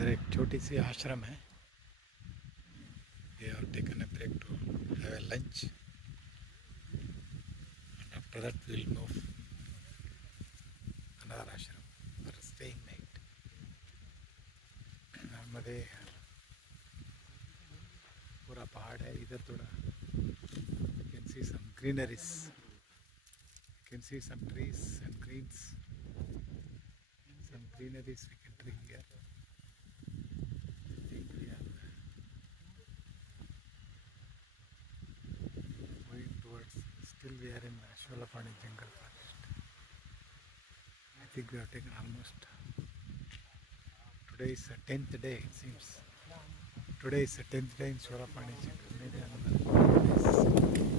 इधर एक छोटी सी आश्रम है. They have taken a break to have a lunch. And after that we will move another ashram for a staying night. नर्मदे पूरा पहाड़ है इधर थोड़ा. You can see some greeneries. You can see some trees and greens. Some greeneries we can drink here. I think we are moving towards. Still we are in Sholapani Jungle Forest. I think we have taken almost. Today is the 10th day it seems. Today is the 10th day in Sholapani Jungle. Maybe another 4 days.